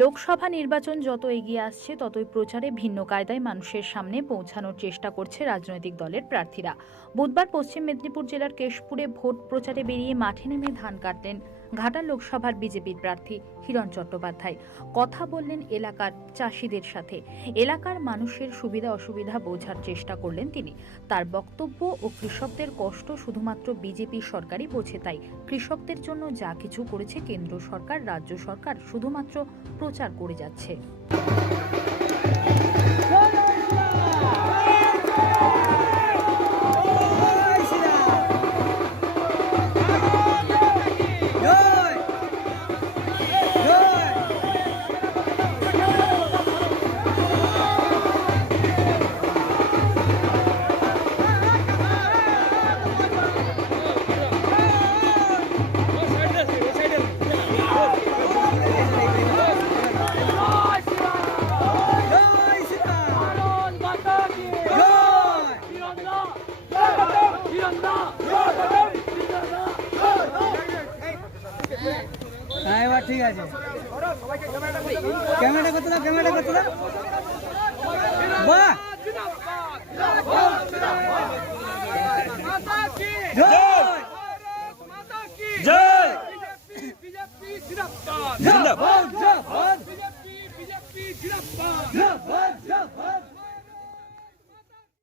লোকসভা নির্বাচন যত এগিয়ে আসছে, ততই প্রচারে ভিন্ন কায়দায় মানুষের সামনে পৌঁছানোর চেষ্টা করছে রাজনৈতিক দলের প্রার্থীরা। বুধবার পশ্চিম মেদিনীপুর জেলার কেশপুরে ভোট প্রচারে বেরিয়ে মাঠে নেমে ধান কাটলেন ঘাটাল লোকসভার বিজেপির প্রার্থী হিরণ চট্টোপাধ্যায়। কথা বললেন এলাকার চাষিদের সাথে। এলাকার মানুষের সুবিধা অসুবিধা বোঝার চেষ্টা করলেন তিনি। তার বক্তব্য ও কৃষকদের কষ্ট শুধুমাত্র বিজেপি সরকারই বোঝে, তাই কৃষকদের জন্য যা কিছু করেছে কেন্দ্র সরকার, রাজ্য সরকার শুধুমাত্র প্রচার করে যাচ্ছে। হ্যাঁ এবার ঠিক আছে ক্যামেরাটা কত দাও ক্যামেরাটা কত দাও বাহ জিন্দাবাদ জিন্দাবাদ জিন্দাবাদ জিন্দাবাদ